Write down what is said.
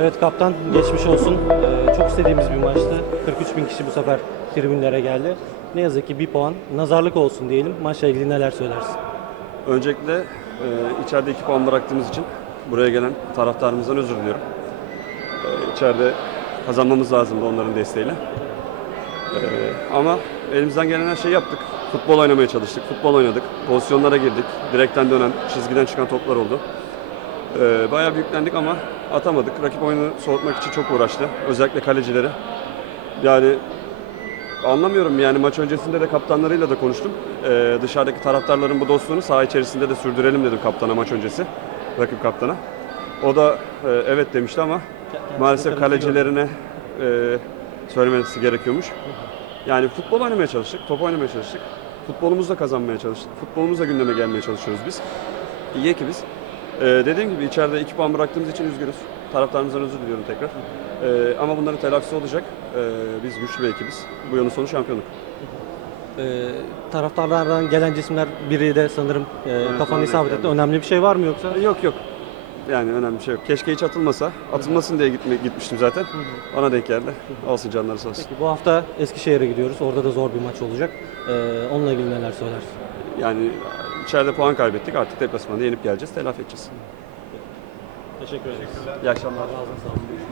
Evet kaptan geçmiş olsun. Ee, çok istediğimiz bir maçtı. 43 bin kişi bu sefer tribünlere geldi. Ne yazık ki bir puan. Nazarlık olsun diyelim. Maçla ilgili neler söylersin? Öncelikle e, içeride iki puan bıraktığımız için buraya gelen taraftarımızdan özür diliyorum. E, içeride kazanmamız lazımdı onların desteğiyle. E, ama elimizden gelen her şeyi yaptık. Futbol oynamaya çalıştık, futbol oynadık. Pozisyonlara girdik. Direkten dönen, çizgiden çıkan toplar oldu. E, bayağı büyüklendik ama atamadık. Rakip oyunu soğutmak için çok uğraştı. Özellikle kalecileri. Yani Anlamıyorum yani maç öncesinde de kaptanlarıyla da konuştum. Ee, dışarıdaki taraftarların bu dostluğunu saha içerisinde de sürdürelim dedim kaptana maç öncesi. Rakip kaptana. O da e, evet demişti ama maalesef kalecilerine e, söylemesi gerekiyormuş. Yani futbol oynamaya çalıştık, top oynamaya çalıştık. Futbolumuzla kazanmaya çalıştık. Futbolumuzla gündeme gelmeye çalışıyoruz biz. İyi ekibiz. Ee, dediğim gibi içeride iki puan bıraktığımız için üzgünüz. Taraftarımızdan özür diliyorum tekrar. Ee, ama bunların telafisi olacak. Ee, biz güçlü bir ekibiz. Bu yılın sonu şampiyonluk. Ee, taraftarlardan gelen cisimler biri de sanırım e, kafanı evet, isabet yani. etti. Önemli bir şey var mı yoksa? Yok yok. Yani önemli bir şey yok. Keşke hiç atılmasa. Atılmasın diye gitme, gitmiştim zaten. Ona denk geldi. Olsun canları sağ olsun. Peki bu hafta Eskişehir'e gidiyoruz. Orada da zor bir maç olacak. Ee, onunla ilgili neler söylersin? Yani içeride puan kaybettik. Artık deplasmanda yenip geleceğiz. Telafi edeceğiz. Teşekkür ederim. İyi akşamlar. Ağzına sağlık.